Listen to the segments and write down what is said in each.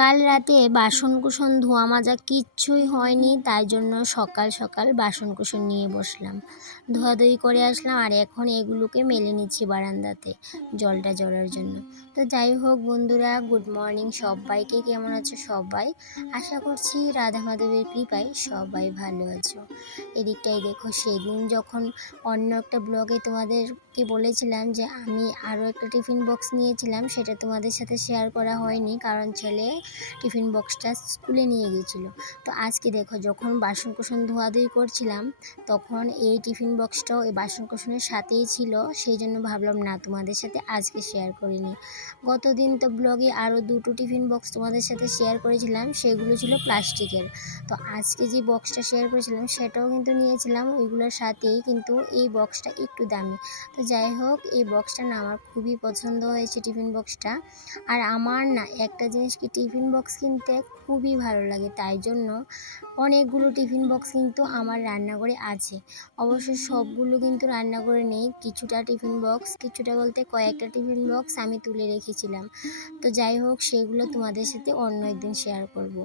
কাল রাতে বাসনকুসন ধোয়া মাজা কিচ্ছুই হয়নি, তাই জন্য সকাল সকাল বাসনকুসন নিয়ে বসলাম, ধোয়াধুয়ি করে আসলাম। আর এখন এগুলোকে মেলে নিচ্ছি বারান্দাতে জলটা ঝরার জন্য। তো যাই হোক বন্ধুরা, গুড মর্নিং সবাইকে। কেমন আছো সবাই? আশা করছি রাধা মাধবের কৃপায় সবাই ভালো আছো। এদিকটাই দেখো, সেদিন যখন অন্য একটা ব্লগে তোমাদেরকে বলেছিলাম যে আমি আরও একটা টিফিন বক্স নিয়েছিলাম, সেটা তোমাদের সাথে শেয়ার করা হয়নি, কারণ ছেলে টিফিন বক্সটা স্কুলে নিয়ে গিয়েছিল। তো আজকে দেখো, যখন বাসনকোসন ধোয়াধুয়ি করছিলাম তখন এই টিফিন বক্সটাও এই বাসনকোসনের সাথেই ছিল, সেই জন্য ভাবলাম না তোমাদের সাথে আজকে শেয়ার করিনি। গতদিন তো ব্লগে আরও দুটো টিফিন বক্স তোমাদের সাথে শেয়ার করেছিলাম, সেগুলো ছিল প্লাস্টিকের। তো আজকে যে বক্সটা শেয়ার করেছিলাম সেটাও কিন্তু নিয়েছিলাম ওইগুলোর সাথেই, কিন্তু এই বক্সটা একটু দামি। তো যাই হোক, এই বক্সটা না আমার খুবই পছন্দ হয়েছে, টিফিন বক্সটা। আর আমার না একটা জিনিস কি, টিফিন বক্স কিনতে খুবই ভালো লাগে, তাই জন্য অনেকগুলো টিফিন বক্স কিন্তু আমার রান্নাঘরে আছে। অবশ্য সবগুলো কিন্তু রান্নাঘরে নেই, কিছুটা টিফিন বক্স, কিছুটা বলতে কয়েকটা টিফিন বক্স আমি তুলে রেখেছিলাম। তো যাই হোক, সেগুলো তোমাদের সাথে অন্য একদিন শেয়ার করব।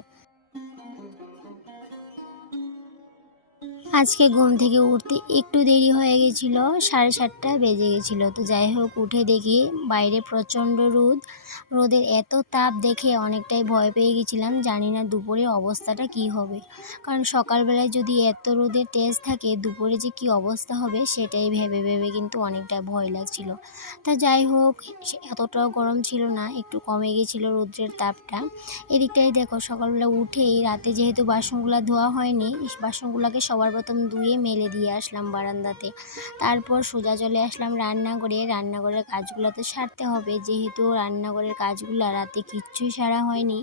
আজকে ঘুম থেকে উঠতে একটু দেরি হয়ে গেছিলো, 7:30 বেজে গেছিলো। তো যাই হোক, উঠে দেখি বাইরে প্রচণ্ড রোদের এত তাপ দেখে অনেকটাই ভয় পেয়ে গেছিলাম। জানি না দুপুরে অবস্থাটা কি হবে, কারণ সকালবেলায় যদি এত রোদের তেজ থাকে, দুপুরে যে কি অবস্থা হবে সেটাই ভেবে ভেবে কিন্তু অনেকটা ভয় লাগছিল। তা যাই হোক, এতটাও গরম ছিল না, একটু কমে গেছিলো রোদ্রের তাপটা। এদিকটাই দেখো, সকালবেলা উঠেই রাতে যেহেতু বাসনগুলো ধোয়া হয়নি, বাসনগুলোকে সবার প্রথম ধুয়ে মেলে দিয়ে আসলাম বারান্দাতে। তারপর সোজা চলে আসলাম রান্নাঘরের কাজগুলো তো সারতে হবে, যেহেতু রান্নাঘরের কাজগুলো রাতে কিচ্ছুই সারা হয়নি।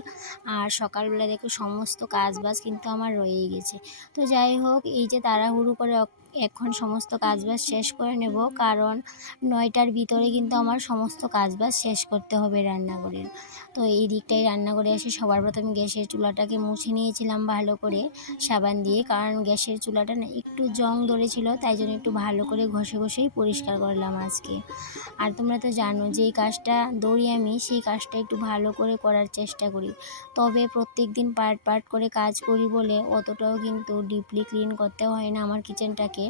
আর সকালবেলা দেখো সমস্ত কাজবাজ কিন্তু আমার রয়েই গেছে। তো যাই হোক, এই যে তাড়াহুড়ো করে এখন সমস্ত কাজবাজ শেষ করে নেব, কারণ 9টার ভিতরে কিন্তু আমার সমস্ত কাজবাজ শেষ করতে হবে রান্নাঘরের। তো এই দিকটাই রান্নাঘরে এসে সবার প্রথমে গ্যাসের চুলাটাকে মুছে নিয়েছিলাম ভালো করে সাবান দিয়ে, কারণ গ্যাসের চুলাটা না একটু জং ধরেছিল, তাই জন্য একটু ভালো করে ঘষেই পরিষ্কার করলাম আজকে। আর তোমরা তো জানো যে এই কাজটা দৌড়ি আমি, সেই কাজটা একটু ভালো করে করার চেষ্টা করি। তবে প্রত্যেক দিন পার্ট করে কাজ করি বলে অতটাও কিন্তু ডিপলি ক্লিন করতে হয় না আমার কিচেনটাকে।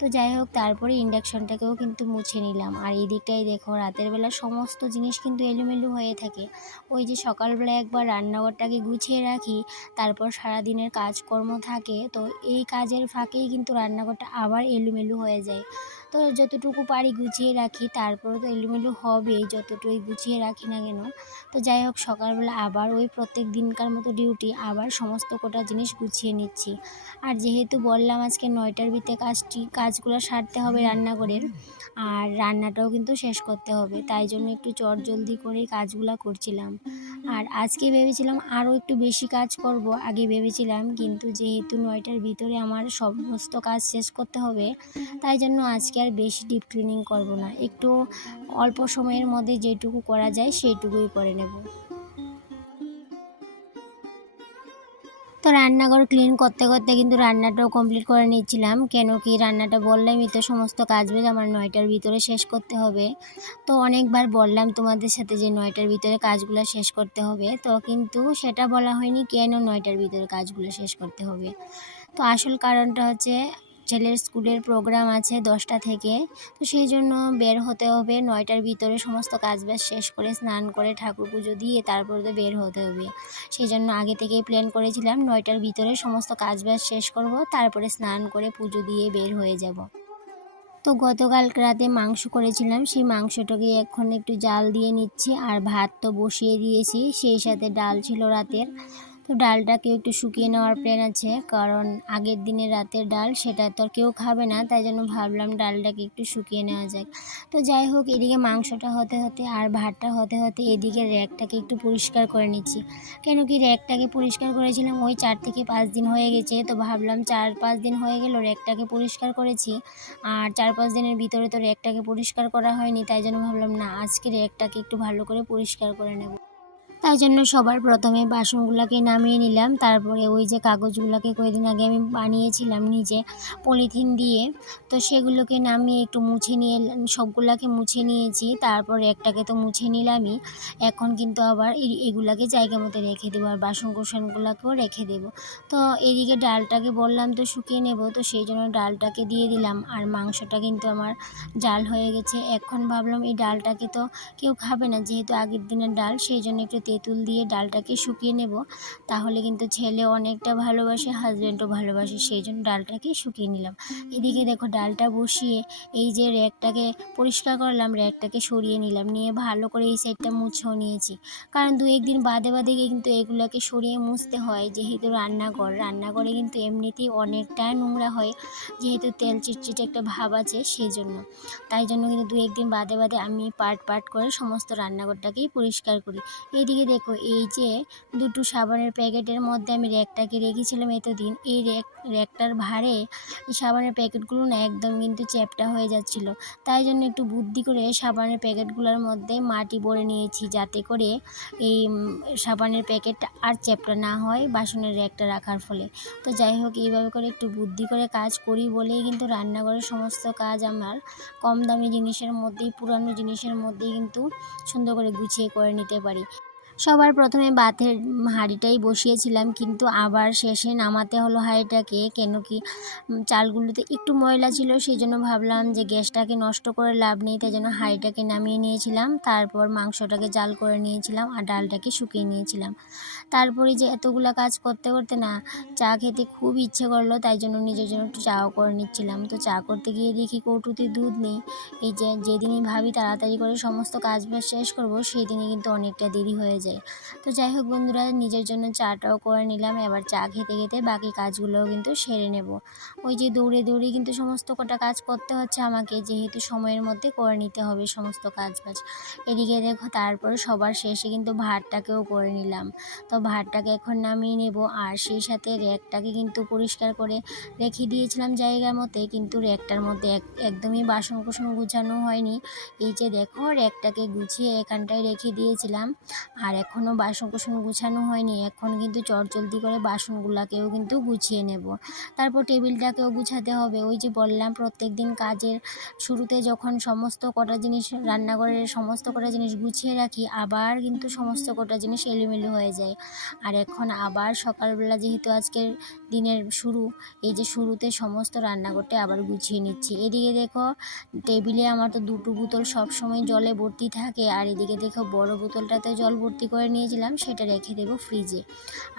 তো যাই হোক, তারপরে ইন্ডাকশনটাকেও কিন্তু মুছে নিলাম। আর এই দিকটাই দেখো, রাতের বেলা সমস্ত জিনিস কিন্তু এলোমেলো হয়ে থাকে। ওই যে সকালবেলা একবার রান্নাঘরটাকে গুছিয়ে রাখি, তারপর সারাদিনের কাজকর্ম থাকে, তো এই কাজের ফাঁকেই কিন্তু রান্নাঘরটা আবার এলোমেলো হয়ে যায়। তো যতটুকু পারি গুছিয়ে রাখি, তারপরে তো এলোমেলো হবেই যতটুকুই গুছিয়ে রাখি না কেন। তো যাই হোক, সকালবেলা আবার ওই প্রত্যেক দিনকার মতো ডিউটি, আবার সমস্ত কটা জিনিস গুছিয়ে নিচ্ছি। আর যেহেতু বললাম আজকে 9টার ভিতরে কাজগুলো সারতে হবে রান্নাঘরের, আর রান্নাটাও কিন্তু শেষ করতে হবে, তাই জন্য একটু চটজলদি করে কাজগুলো করছিলাম। আর আজকে ভেবেছিলাম আরও একটু বেশি কাজ করব, আগে ভেবেছিলাম, কিন্তু যেহেতু 9টার ভিতরে আমার সমস্ত কাজ শেষ করতে হবে, তাই জন্য আজকে আর বেশি ডিপ ক্লিনিং করব না, একটু অল্প সময়ের মধ্যে যেটুকু করা যায় সেইটুকুই করে নেব। তো রান্নাঘর ক্লিন করতে করতে কিন্তু রান্নাটাও কমপ্লিট করে নিচ্ছিলাম, কেন কি রান্নাটা বললামই তো সমস্ত কাজবাজ আমার 9টার ভিতরে শেষ করতে হবে। তো অনেকবার বললাম তোমাদের সাথে যে 9টার ভিতরে কাজগুলো শেষ করতে হবে, তো কিন্তু সেটা বলা হয়নি কেন 9টার ভিতরে কাজগুলো শেষ করতে হবে। তো আসল কারণটা হচ্ছে, ছেলের স্কুলের প্রোগ্রাম আছে 10টা থেকে, তো সেই জন্য বের হতে হবে 9টার ভিতরে, সমস্ত কাজবাজ শেষ করে স্নান করে ঠাকুর পুজো দিয়ে তারপরে তো বের হতে হবে। সেই জন্য আগে থেকেই প্ল্যান করেছিলাম 9টার ভিতরে সমস্ত কাজবাজ শেষ করব, তারপরে স্নান করে পুজো দিয়ে বের হয়ে যাব। তো গতকাল রাতে মাংস করেছিলাম, সেই মাংসটাকে এখন একটু জাল দিয়ে নিচ্ছি, আর ভাত তো বসিয়ে দিয়েছি, সেই সাথে ডাল ছিল রাতের। তো ডালটাকে একটু শুকিয়ে নেওয়ার প্ল্যান আছে, কারণ আগের দিনের রাতের ডাল সেটা তো আর কেউ খাবে না, তাই জন্য ভাবলাম ডালটাকে একটু শুকিয়ে নেওয়া যাক। তো যাই হোক, এদিকে মাংসটা হতে হতে আর ভাতটা হতে হতে এদিকে র্যাকটাকে একটু পরিষ্কার করে নিচ্ছি, কেন কি র্যাকটাকে পরিষ্কার করেছিলাম ওই 4 থেকে 5 দিন হয়ে গেছে, তো ভাবলাম 4-5 দিন হয়ে গেল র্যাকটাকে পরিষ্কার করেছি, আর 4-5 দিনের ভিতরে তো র্যাকটাকে পরিষ্কার করা হয়নি, তাই জন্য ভাবলাম না আজকে র্যাকটাকে একটু ভালো করে পরিষ্কার করে নেব। তাই জন্য সবার প্রথমে বাসনগুলোকে নামিয়ে নিলাম। তারপরে ওই যে কাগজগুলোকে কয়েকদিন আগে আমি বানিয়েছিলাম নিজে পলিথিন দিয়ে, তো সেগুলোকে নামিয়ে একটু মুছে নিয়ে সবগুলাকে মুছে নিয়েছি। তারপর একটাকে তো মুছে নিলামই, এখন কিন্তু আবার এগুলাকে জায়গা মতো রেখে দেবো আর বাসন-কোসনগুলোকেও রেখে দেবো। তো এদিকে ডালটাকে বললাম তো শুকিয়ে নেব, তো সেই জন্য ডালটাকে দিয়ে দিলাম। আর মাংসটা কিন্তু আমার জাল হয়ে গেছে। এখন ভাবলাম এই ডালটাকে তো কেউ খাবে না, যেহেতু আগের দিনের ডাল, সেই জন্য একটু তেঁতুল দিয়ে ডালটাকে শুকিয়ে নেব। তাহলে কিন্তু ছেলে অনেকটা ভালোবাসে, হাজব্যান্ডও ভালোবাসে, সেই জন্য ডালটাকে শুকিয়ে নিলাম। এদিকে দেখো ডালটা বসিয়ে এই যে র্যাকটাকে পরিষ্কার করলাম, র্যাকটাকে সরিয়ে নিলাম, নিয়ে ভালো করে এই সাইডটা মুছেও নিয়েছি। কারণ দু একদিন বাদে বাদে কিন্তু এগুলোকে সরিয়ে মুছতে হয়, যেহেতু রান্নাঘরে কিন্তু এমনিতেই অনেকটা নোংরা হয়, যেহেতু তেল চিটচিটে একটা ভাব আছে সেই জন্য। তাই জন্য কিন্তু দু একদিন বাদে বাদে আমি পার্ট করে সমস্ত রান্নাঘরটাকেই পরিষ্কার করি। এইদিকে দেখো এই যে দুটো সাবানের প্যাকেটের মধ্যে আমি র্যাকটাকে রেখেছিলাম এতদিন, এই র্যাকটার ভারে এই সাবানের প্যাকেটগুলো না একদম কিন্তু চ্যাপ্টা হয়ে যাচ্ছিল। তাই জন্য একটু বুদ্ধি করে সাবানের প্যাকেটগুলোর মধ্যে মাটি ভরে নিয়েছি, যাতে করে এই সাবানের প্যাকেটটা আর চ্যাপ্টা না হয় বাসনের র্যাকটা রাখার ফলে। তো যাই হোক, এইভাবে করে একটু বুদ্ধি করে কাজ করি বলেই কিন্তু রান্নাঘরের সমস্ত কাজ আমার কম দামি জিনিসের মধ্যেই, পুরানো জিনিসের মধ্যেই কিন্তু সুন্দর করে গুছিয়ে করে নিতে পারি। সবার প্রথমে ভাতের হাঁড়িটাই বসিয়েছিলাম, কিন্তু আবার শেষে নামাতে হলো হাঁড়িটাকে, কেন কি চালগুলোতে একটু ময়লা ছিল, সেই জন্য ভাবলাম যে গ্যাসটাকে নষ্ট করে লাভ নেই, তাই জন্য হাঁড়িটাকে নামিয়ে নিয়েছিলাম। তারপর মাংসটাকে জাল করে নিয়েছিলাম আর ডালটাকে শুকিয়ে নিয়েছিলাম। তারপরে যে এতগুলা কাজ করতে করতে না চা খেতে খুব ইচ্ছে করলো, তাই জন্য নিজের জন্য একটু চাও করে নিচ্ছিলাম। তো চা করতে গিয়ে দেখি কৌটোতে দুধ নেই। এই যে যেদিনই ভাবি তাড়াতাড়ি করে সমস্ত কাজ বাজ শেষ করব, সেই দিনই কিন্তু অনেকটা দেরি হয়ে যায়। তো যাই হোক বন্ধুরা, নিজের জন্য চাটাও করে নিলাম। এবার চা খেতে খেতে বাকি কাজগুলোও কিন্তু সেরে নেব। ওই যে দৌড়ে দৌড়ে কিন্তু সমস্ত কটা কাজ করতে হচ্ছে আমাকে, যেহেতু সময়ের মধ্যে করে নিতে হবে সমস্ত কাজ বাজ। এদিকে দেখো তারপরে সবার শেষে কিন্তু ভাতটাকেও করে নিলাম। তো ভাতটাকে এখন নামিয়ে নেব, আর সেই সাথে র্যাকটাকে কিন্তু পরিষ্কার করে রেখে দিয়েছিলাম জায়গা মতে, কিন্তু র্যাকটার মধ্যে একদমই বাসন কোসন গুছানো হয়নি। এই যে দেখো র্যাকটাকে গুছিয়ে এখানটায় রেখে দিয়েছিলাম, আর এখনও বাসন কোসন গুছানো হয়নি। এখন কিন্তু চটজলদি করে বাসনগুলোকেও কিন্তু গুছিয়ে নেব। তারপর টেবিলটাকেও গুছাতে হবে। ওই যে বললাম প্রত্যেক দিন কাজের শুরুতে যখন সমস্ত কটা জিনিস রান্নাঘরের সমস্ত কটা জিনিস গুছিয়ে রাখি, আবার কিন্তু সমস্ত কটা জিনিস এলোমেলো হয়ে যায়। আর এখন আবার সকালবেলা, যেহেতু আজকের দিনের শুরু, এই যে শুরুতে সমস্ত রান্নাঘরটা আবার গুছিয়ে নিচ্ছি। এদিকে দেখো টেবিলে আমার তো দুটো বোতল সবসময় জলে ভর্তি থাকে, আর এদিকে দেখো বড় বোতলটাতে জল ভর্তি করে নিয়েছিলাম, সেটা রেখে দেবো ফ্রিজে।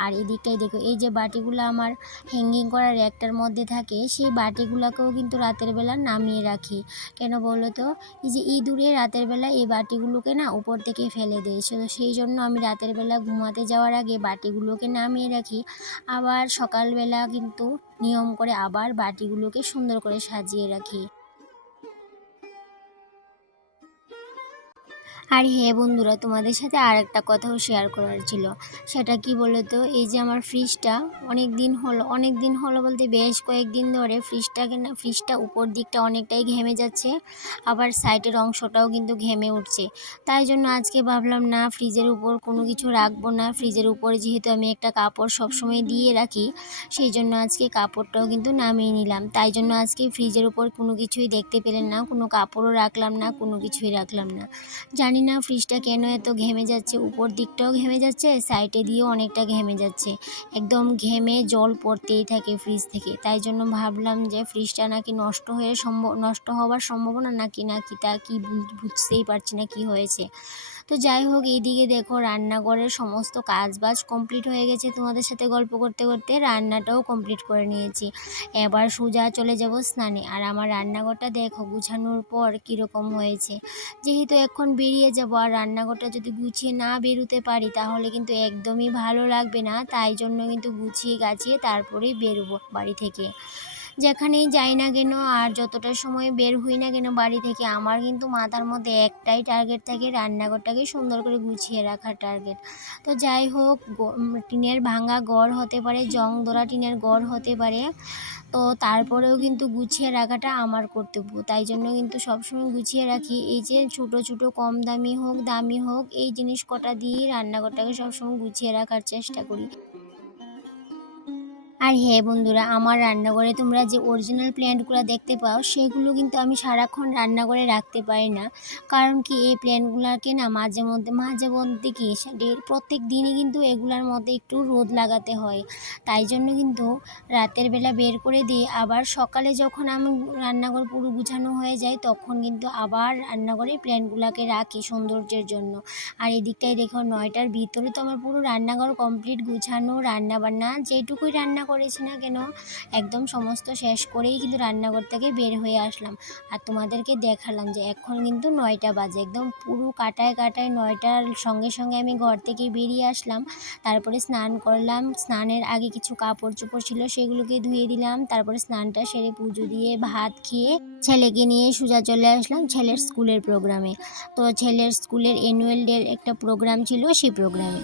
আর এদিকটায় দেখো এই যে বাটিগুলো আমার হ্যাঙ্গিং করা র্যাকটার মধ্যে থাকে, সেই বাটিগুলোকেও কিন্তু রাতের বেলা নামিয়ে রাখি। কেন বলো তো, এই যে ইঁদুরে রাতের বেলা এই বাটিগুলোকে না উপর থেকে ফেলে দেয়, সেই জন্য আমি রাতের বেলা ঘুমাতে যাওয়ার আগে বাটিগুলোকে নামিয়ে রাখি। আবার সকালবেলা কিন্তু নিয়ম করে আবার বাটিগুলোকে সুন্দর করে সাজিয়ে রাখি। আর হ্যাঁ বন্ধুরা, তোমাদের সাথে আর একটা কথাও শেয়ার করার ছিল। সেটা কি বলো তো, এই যে আমার ফ্রিজটা অনেক দিন হলো বলতে বেশ কয়েকদিন ধরে ফ্রিজটা উপর দিকটা অনেকটাই ঘেমে যাচ্ছে, আবার সাইডের অংশটাও কিন্তু ঘেমে উঠছে। তাই জন্য আজকে ভাবলাম না, ফ্রিজের উপর কোনো কিছু রাখবো না। ফ্রিজের উপরে যেহেতু আমি একটা কাপড় সবসময় দিয়ে রাখি, সেই জন্য আজকে কাপড়টাও কিন্তু নামিয়ে নিলাম। তাই জন্য আজকে ফ্রিজের উপর কোনো কিছুই দেখতে পেলেন না, কোনো কাপড়ও রাখলাম না, কোনো কিছুই রাখলাম না। জানি না ফ্রিজটা কেন এত ঘেমে যাচ্ছে, উপর দিকটাও ঘেমে যাচ্ছে, সাইডে দিয়েও অনেকটা ঘেমে যাচ্ছে, একদম ঘেমে জল পড়তেই থাকে ফ্রিজ থেকে। তাই জন্য ভাবলাম যে ফ্রিজটা নাকি নষ্ট হওয়ার সম্ভাবনা, নাকি তা কি বুঝতেই পারছি না কি হয়েছে। তো যাই হোক, এইদিকে দেখো রান্নাঘরের সমস্ত কাজবাজ কমপ্লিট হয়ে গেছে। তোমাদের সাথে গল্প করতে করতে রান্নাটাও কমপ্লিট করে নিয়েছি। এবার সোজা চলে যাব স্নানে। আর আমার রান্নাঘরটা দেখো গুছানোর পর কীরকম হয়েছে। যেহেতু এখন বেরিয়ে যাব, আর রান্নাঘরটা যদি গুছিয়ে না বেরোতে পারি তাহলে কিন্তু একদমই ভালো লাগবে না। তাই জন্য কিন্তু গুছিয়ে গাছিয়ে তারপরেই বেরোবো বাড়ি থেকে। যেখানেই যাই না কেন আর যতটা সময় বের হই না কেন বাড়ি থেকে, আমার কিন্তু মাথার মধ্যে একটাই টার্গেট থাকে, রান্নাঘরটাকে সুন্দর করে গুছিয়ে রাখার টার্গেট। তো যাই হোক, টিনের ভাঙা ঘর হতে পারে, জং ধরা টিনের ঘর হতে পারে, তো তারপরেও কিন্তু গুছিয়ে রাখাটা আমার কর্তব্য। তাই জন্য কিন্তু সবসময় গুছিয়ে রাখি। এই যে ছোট ছোট কম দামি হোক দামি হোক, এই জিনিস কটা দিয়েই রান্নাঘরটাকে সবসময় গুছিয়ে রাখার চেষ্টা করি। আর হ্যাঁ বন্ধুরা, আমার রান্নাঘরে তোমরা যে অরিজিনাল প্ল্যান্টগুলো দেখতে পাও, সেগুলো কিন্তু আমি সারাক্ষণ রান্নাঘরে রাখতে পারি না। কারণ কি, এই প্ল্যান্টগুলোকে না মাঝে মধ্যে কি প্রত্যেক দিনই কিন্তু এগুলার মধ্যে একটু রোদ লাগাতে হয়। তাই জন্য কিন্তু রাতের বেলা বের করে দিই, আবার সকালে যখন আমি রান্নাঘর পুরো গুছানো হয়ে যায় তখন কিন্তু আবার রান্নাঘরে প্ল্যান্টগুলোকে রাখি সৌন্দর্যের জন্য। আর এদিকটায় দেখো, ৯টার ভিতরে তো আমার পুরো রান্নাঘর কমপ্লিট গুছানো, রান্নাবান্না যেটুকুই রান্না করেছি না কেন একদম সমস্ত শেষ করেই কিন্তু রান্নাঘর থেকে বের হয়ে আসলাম। আর তোমাদেরকে দেখালাম যে এখন কিন্তু ৯টা বাজে, একদম পুরো কাটায় কাটায় ৯টার সঙ্গে সঙ্গে আমি ঘর থেকে বেরিয়ে আসলাম। তারপরে স্নান করলাম, স্নানের আগে কিছু কাপড় চোপড় ছিল সেগুলোকে ধুয়ে দিলাম, তারপরে স্নানটা সেরে পুজো দিয়ে ভাত খেয়ে ছেলেকে নিয়ে সোজা চলে আসলাম ছেলের স্কুলের প্রোগ্রামে। তো ছেলের স্কুলের অ্যানুয়াল ডের একটা প্রোগ্রাম ছিল, সেই প্রোগ্রামে।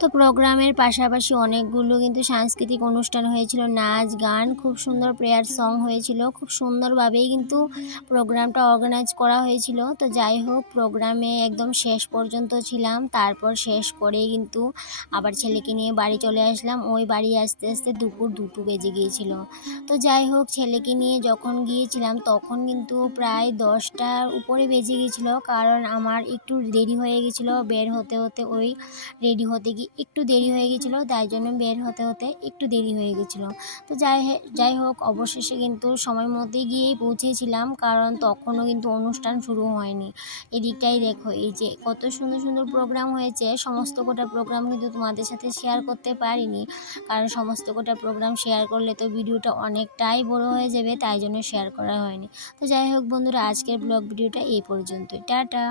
তো প্রোগ্রামের পাশাপাশি অনেকগুলো কিন্তু সাংস্কৃতিক অনুষ্ঠান হয়েছিল, নাচ গান, খুব সুন্দর প্রেয়ার সং হয়েছিল, খুব সুন্দরভাবেই কিন্তু প্রোগ্রামটা অর্গানাইজ করা হয়েছিল। তো যাই হোক, প্রোগ্রামে একদম শেষ পর্যন্ত ছিলাম, তারপর শেষ করেই কিন্তু আবার ছেলেকে নিয়ে বাড়ি চলে আসলাম। ওই বাড়ি আসতে আসতে দুপুর 2টো বেজে গিয়েছিল। তো যাই হোক, ছেলেকে নিয়ে যখন গিয়েছিলাম তখন কিন্তু প্রায় 10টার উপরে বেজে গিয়েছিল, কারণ আমার একটু দেরি হয়ে গেছিলো বের হতে হতে, ওই রেডি হতে গিয়ে একটু দেরি হয়ে গেছিলো, তাই জন্য বের হতে হতে একটু দেরি হয়ে গেছিলো। তো যাই হোক, অবশেষে কিন্তু সময় মধ্যে গিয়েই পৌঁছেছিলাম, কারণ তখনও কিন্তু অনুষ্ঠান শুরু হয়নি। এদিকটাই দেখো, এই যে কত সুন্দর সুন্দর প্রোগ্রাম হয়েছে, সমস্ত কটা প্রোগ্রাম কিন্তু তোমাদের সাথে শেয়ার করতে পারিনি, কারণ সমস্ত কটা প্রোগ্রাম শেয়ার করলে তো ভিডিওটা অনেকটাই বড় হয়ে যাবে, তাই জন্য শেয়ার করা হয়নি। তো যাই হোক বন্ধুরা, আজকের ব্লগ ভিডিওটা এই পর্যন্তই। টাটা।